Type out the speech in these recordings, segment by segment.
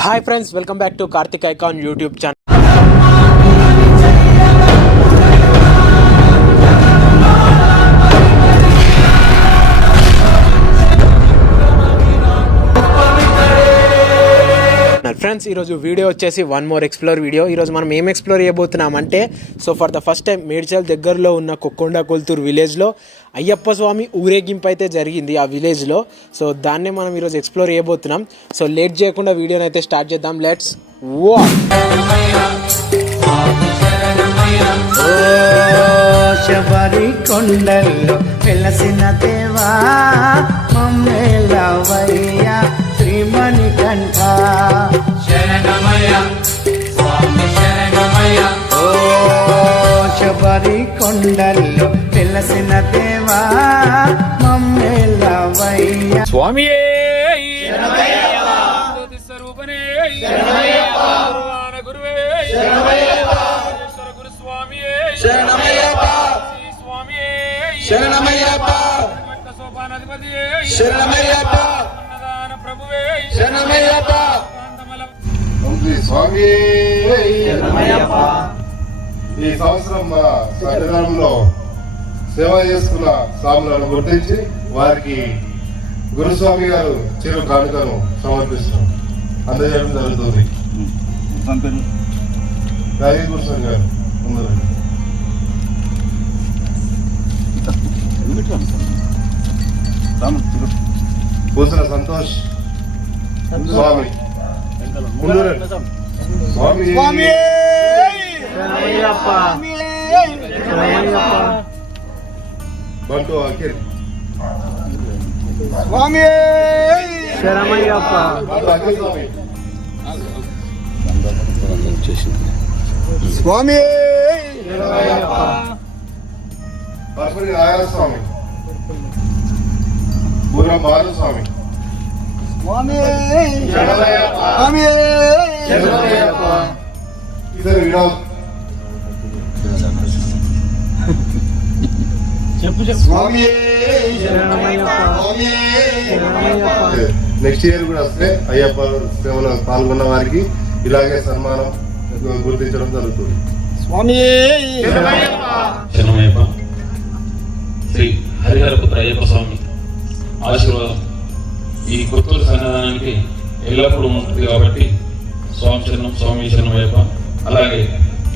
Hi friends welcome back to Karthik icon YouTube channel friends ఈరోజు video వచ్చేసి one more explore video ఈరోజు మనం ఏం ఎక్స్ప్లోర్ చేయబోతున్నాం అంటే so for the first time Medchal దగ్గరలో ఉన్న కొక్కొండ కొల్తూరు విలేజ్లో అయ్యప్ప స్వామి ఊరేగింపు అయితే జరిగింది ఆ విలేజ్లో. సో దాన్నే మనం ఈరోజు ఎక్స్ప్లోర్ చేయబోతున్నాం. సో లేట్ చేయకుండా వీడియోని అయితే స్టార్ట్ చేద్దాం. లెట్స్ వా ఓ శబరి కొండల్లో వెలసిన దేవా మమ్మేలవయ్యా శ్రీమణి కంఠ. శరణమయ స్వామి శరణమయ ఓ శబరి కొండల్లో వెలసిన దేవా మమ్మేలవయ్యా స్వామియే! జ్యోతి స్వరూపనే గురువే! గురు స్వామియే శ్రీ స్వామియే శ్రీమంత సోపానాధిపతియే అన్నదాన ప్రభువే! తండ్రి స్వామి ఈ సంవత్సరం సన్నిధానంలో సేవ చేసుకున్న స్వాములను గుర్తించి వారికి గురుస్వామి గారు చిరు కానుకను సమర్పిస్తున్నాం అందజేయడం జరుగుతుంది. రాజీ గురుస్వామి గారు ముందు. పూసిన సంతోష్. స్వామి. రండి. స్వామి. బంటు అఖిల్ శరమయ్యప్ప బంటు అఖిల్ స్వామి స్వామి పరపతి నారాయణ స్వామి బూర బాలు స్వామి స్వామి ఇద్దరు వినోద్ నెక్స్ట్ ఇయర్ కూడా వస్తే అయ్యప్ప సేవలో పాల్గొన్న వారికి ఇలాగే సన్మానం గుర్తించడం జరుగుతుంది. స్వామి శరణమయ్యప్ప. శ్రీ హరిహరపుత్ర అయ్యప్ప స్వామి ఆశీర్వాదం. ఈ కొత్తూరు సన్నిధానానికి ఎల్లప్పుడూ ఉంటుంది కాబట్టి స్వామి శరణం స్వామి శరణమయ్యప్ప అలాగే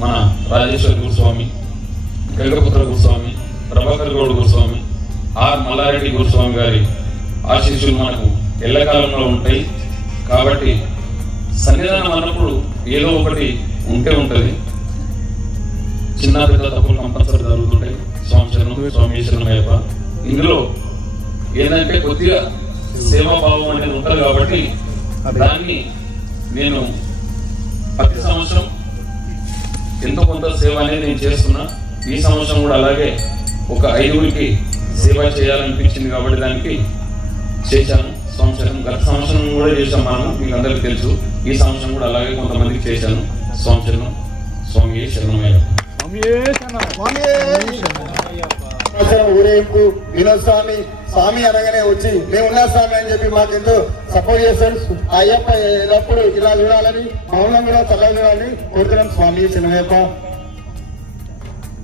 మన రాజేశ్వర గురుస్వామి గంగపుత్ర గురుస్వామి ప్రభాకర్ గౌడ్ గురుస్వామి ఆర్ మల్లారెడ్డి గురుస్వామి గారి ఆశీస్సులు మనకు ఎల్లకాలంలో ఉంటాయి. కాబట్టి సన్నిధానం అన్నప్పుడు ఏదో ఒకటి ఉంటే ఉంటుంది. చిన్న పెద్ద తప్పులు కంపల్సరీ జరుగుతుంటాయి. స్వామి శరణం స్వామి శరణం అయ్యప్ప ఇందులో ఏంటంటే కొద్దిగా సేవాభావం అనేది ఉంటుంది కాబట్టి దాన్ని నేను ప్రతి సంవత్సరం ఎంతో కొంత సేవ అనేది నేను చేస్తున్నా. ఈ సంవత్సరం కూడా అలాగే ఒక ఐదుగురికి సేవ చేయాలనిపించింది కాబట్టి దానికి చేశాను సంవత్సరం గత సంవత్సరం కూడా చేశాం మనం మీకు అందరికీ తెలుసు. ఈ సంవత్సరం కూడా అలాగే కొంతమందికి చేశాను. స్వామి శరణం స్వామి శరణమయ్య. సంవత్సరం ఊరేగింపు వినోద్ స్వామి స్వామి అనగానే వచ్చి మేము ఉన్నా స్వామి అని చెప్పి మాకు ఎంతో సపోర్ట్ చేస్తాడు. అయ్యప్ప ఎల్లప్పుడు ఇలా చూడాలని మౌనం కూడా చల్లగా చూడాలని కోరుతున్నాం. స్వామి చిన్నయ్యప్ప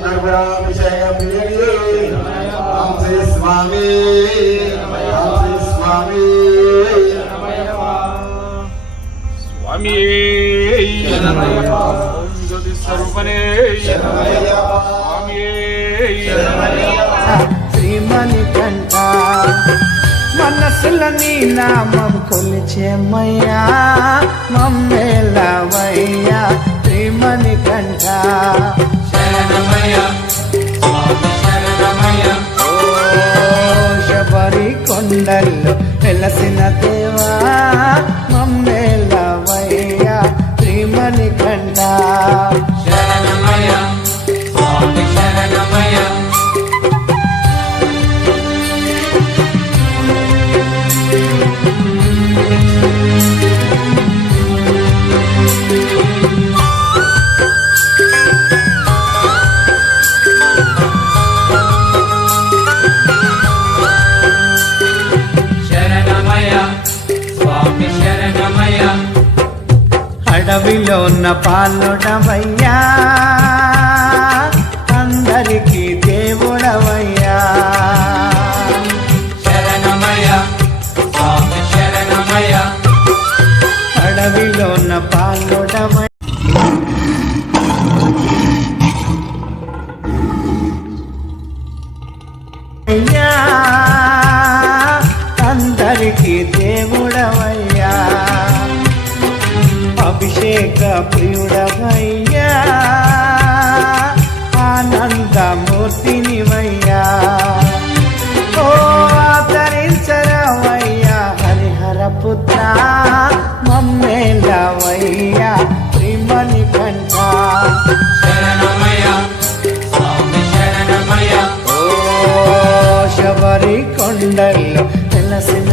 వీరమణి కంఠనే రాజానే స్వామి స్వామి స్వామియే ఓం జ్యోతి స్వరూపనే స్వామియే శ్రీమణి కంట మనసుల నీ నామం కొలిచేమయ్యా మమ్మేలవయ్యా శ్రీమణి కంట ఉన్న పాలుడవయ్యా అందరికీ అభిషేక ప్రియుడవయ్యా. ఆనందమూర్తినివయ్యా. ఓ ఆదరించరవయ్యా హరిహర పుత్ర మమ్మేలవయ్యా ప్రిమణి కంట ఓ శబరి కొండల్లో వెలసిన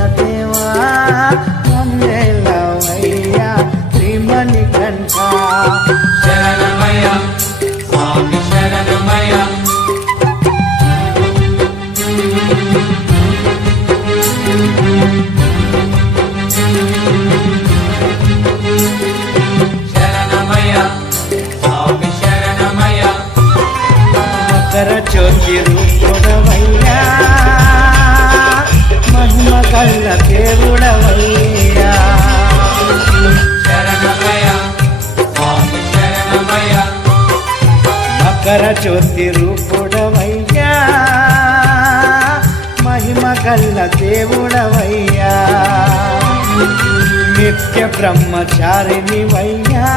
బ్రహ్మచారిని వయ్యా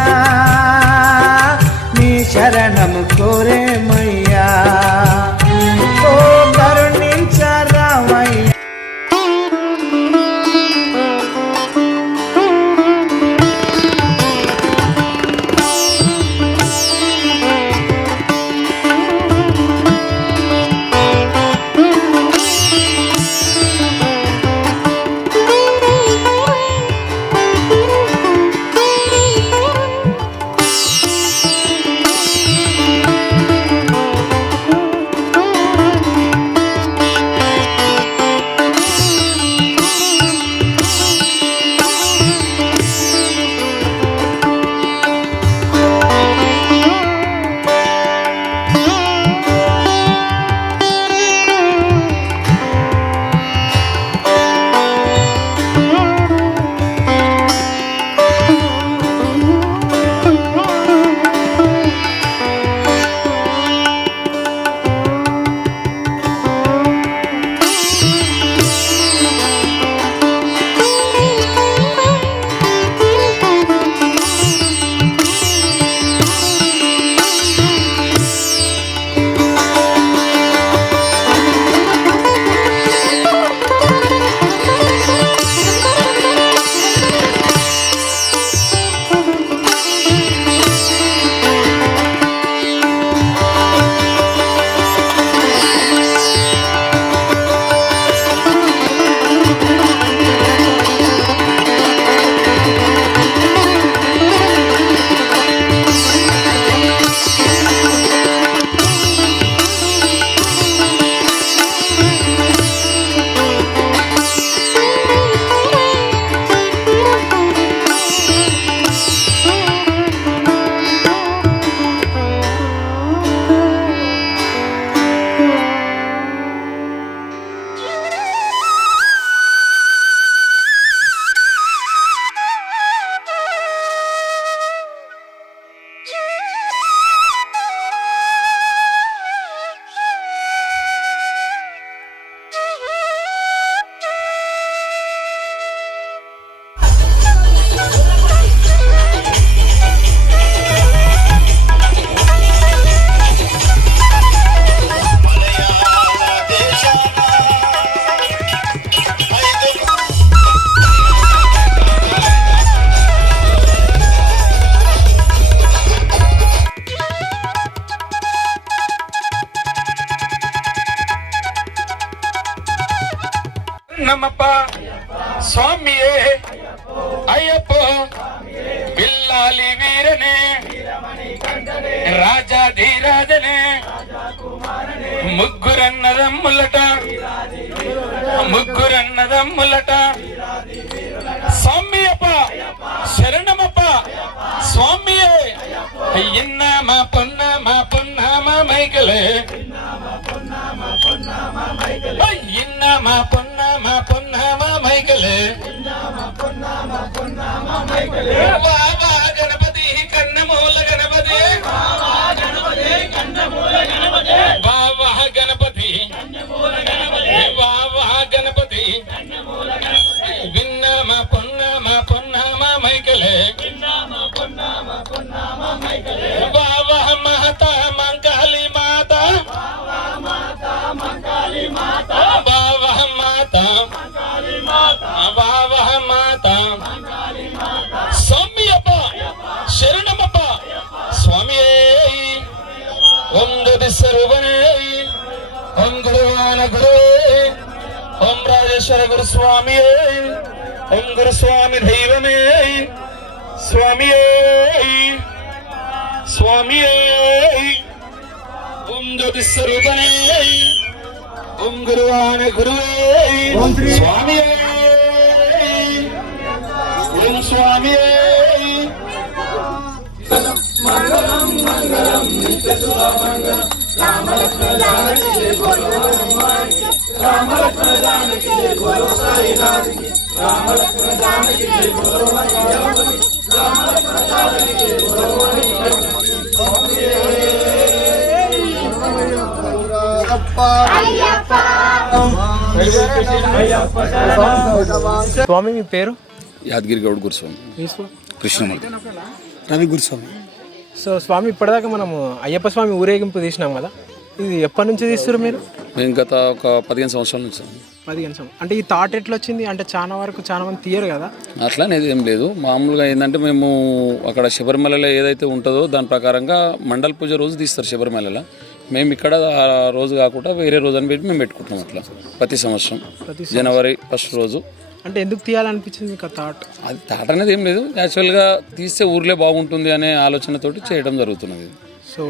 నీ శరణము కోరేమయ్యా శరణమప్ప స్వామియే అయ్యప్పో బిల్లాలి వీరనే రాజాధీరాజనే ముగ్గురన్నదమ్ములట ముగ్గురన్నదమ్ములట స్వామియప్ప శరణమప్ప స్వామియే ఇన్న మా పొన్న మా పొన్న మా మైకలే. ఇన్న మా పొన్న మా పొన్న మా మైకలే బాబా గురు స్వామియే ఓం గురు స్వామి దైవమే. స్వామియే స్వామియే. ఓం జ్యోతి స్వరూపనే ఓం గురువాన గురువే స్వామియే. ఓం స్వామియే స్వామి మీ పేరు? యాదగిరి గౌడ్ గురుస్వామి. కృష్ణమూర్తి. రవి గురుస్వామి సో స్వామి ఇప్పటిదాకా మనము అయ్యప్ప స్వామి ఊరేగింపు తీసినాం కదా. ఇది ఎప్పటి నుంచి తీస్తారు మీరు? మేము గత ఒక పదిహేను సంవత్సరాల నుంచి. పదిహేను సంవత్సరం అంటే ఈ థాట్ ఎట్లా వచ్చింది అంటే చాలా వరకు చాలా మంది తీయరు కదా. అట్లా అనేది ఏం లేదు. మామూలుగా ఏంటంటే మేము అక్కడ శబరిమలలో ఏదైతే ఉంటుందో దాని ప్రకారంగా మండల పూజ రోజు తీస్తారు శబరిమలలో. మేము ఇక్కడ ఆ రోజు కాకుండా వేరే రోజు అని పెట్టి మేము పెట్టుకుంటున్నాం అట్లా ప్రతి సంవత్సరం. జనవరి ఫస్ట్ రోజు. అంటే ఎందుకు తీయాలనిపించింది మీకు ఆ థాట్ అది తాట అనేది ఏం లేదు. యాక్చువల్గా తీస్తే ఊర్లే బాగుంటుంది అనే ఆలోచనతోటి చేయడం జరుగుతున్నది. సో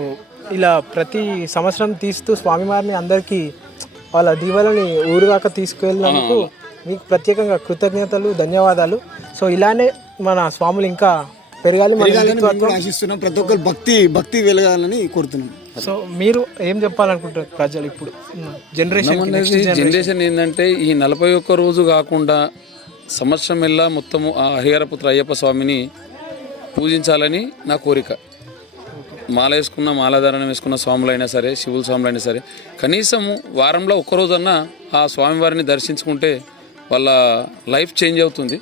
ఇలా ప్రతి సంవత్సరం తీస్తూ స్వామివారిని అందరికీ వాళ్ళ దీవెనని ఊరు దాకా తీసుకువెళ్ళినందుకు మీకు ప్రత్యేకంగా కృతజ్ఞతలు ధన్యవాదాలు. సో ఇలానే మన స్వాములు ఇంకా పెరగాలి. ఆశిస్తున్నాం. ప్రతి ఒక్కరు భక్తి భక్తి వెలగాలని కోరుతున్నాం. సో మీరు ఏం చెప్పాలనుకుంటారు ప్రజలు ఇప్పుడు? జనరేషన్ అనేది జనరేషన్ ఏంటంటే ఈ నలభై ఒక్క రోజు కాకుండా సంవత్సరం వెళ్ళా మొత్తము ఆ హరిహరపుత్ర అయ్యప్ప స్వామిని పూజించాలని నా కోరిక. మాల వేసుకున్న మాలాధారణ వేసుకున్న స్వాములైనా సరే శివుల స్వాములైనా సరే కనీసము వారంలో ఒక్కరోజన్నా ఆ స్వామివారిని దర్శించుకుంటే వాళ్ళ లైఫ్ చేంజ్ అవుతుంది.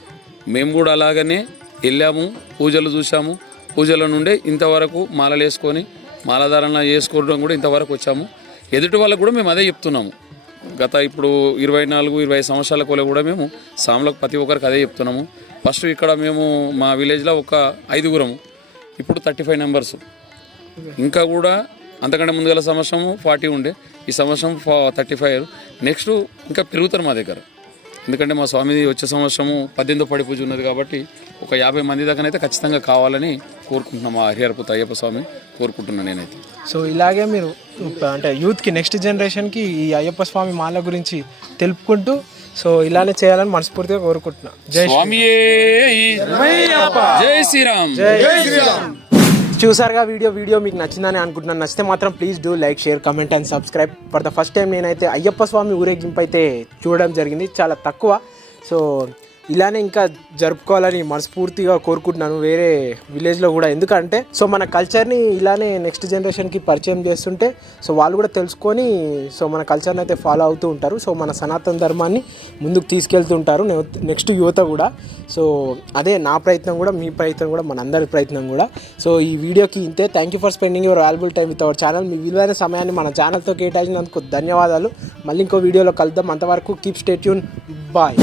మేము కూడా అలాగనే వెళ్ళాము పూజలు చూసాము పూజల నుండే ఇంతవరకు మాలలు వేసుకొని మాలధారణ చేసుకోవడం కూడా ఇంతవరకు వచ్చాము. ఎదుటి వాళ్ళకు కూడా మేము అదే చెప్తున్నాము. గత ఇప్పుడు ఇరవై నాలుగు ఇరవై సంవత్సరాల కోలే కూడా మేము సాములకు ప్రతి ఒక్కరికి అదే చెప్తున్నాము. ఫస్ట్ ఇక్కడ మేము మా విలేజ్లో ఒక ఐదుగురము. ఇప్పుడు థర్టీ ఫైవ్ నెంబర్స్ ఇంకా కూడా అంతకంటే ముందుగల సంవత్సరం ఫార్టీ ఉండే. ఈ సంవత్సరం థర్టీ ఫైవ్. నెక్స్ట్ ఇంకా పెరుగుతారు మా దగ్గర. ఎందుకంటే మా స్వామి వచ్చే సంవత్సరము పద్దెనిమిదో పడి పూజ ఉన్నది కాబట్టి ఒక యాభై మంది దాకానైతే ఖచ్చితంగా కావాలని కోరుకుంటున్నాం మా హరిహరపుత అయ్యప్ప స్వామి కోరుకుంటున్నాను నేనైతే. సో ఇలాగే మీరు అంటే యూత్కి నెక్స్ట్ జనరేషన్కి ఈ అయ్యప్ప స్వామి మాల గురించి తెలుపుకుంటూ సో ఇలానే చేయాలని మనస్ఫూర్తిగా కోరుకుంటున్నా. జై స్వామియే జై శ్రీరామ్! చూసారుగా వీడియో వీడియో మీకు నచ్చిందని అనుకుంటున్నాను. నచ్చితే మాత్రం please do like share comment and subscribe for the first time నేనైతే అయ్యప్ప స్వామి ఊరేగింపు అయితే చూడడం జరిగింది. చాలా తక్కువ. సో ఇలానే ఇంకా జరుపుకోవాలని మనస్ఫూర్తిగా కోరుకుంటున్నాను వేరే విలేజ్లో కూడా. ఎందుకంటే సో మన కల్చర్ని ఇలానే నెక్స్ట్ జనరేషన్కి పరిచయం చేస్తుంటే సో వాళ్ళు కూడా తెలుసుకొని సో మన కల్చర్ని అయితే ఫాలో అవుతూ ఉంటారు. సో మన సనాతన ధర్మాన్ని ముందుకు తీసుకెళ్తుంటారు నెక్స్ట్ యువత కూడా. సో అదే నా ప్రయత్నం కూడా మీ ప్రయత్నం కూడా మన అందరి ప్రయత్నం కూడా. సో ఈ వీడియోకి ఇంతే. Thank you for spending your valuable time with our channel మీ విలువైన సమయాన్ని మన ఛానల్తో కేటాయించినందుకు ధన్యవాదాలు. మళ్ళీ ఇంకో వీడియోలో కలుద్దాం. అంతవరకు కీప్ స్టేట్యూన్ బాయ్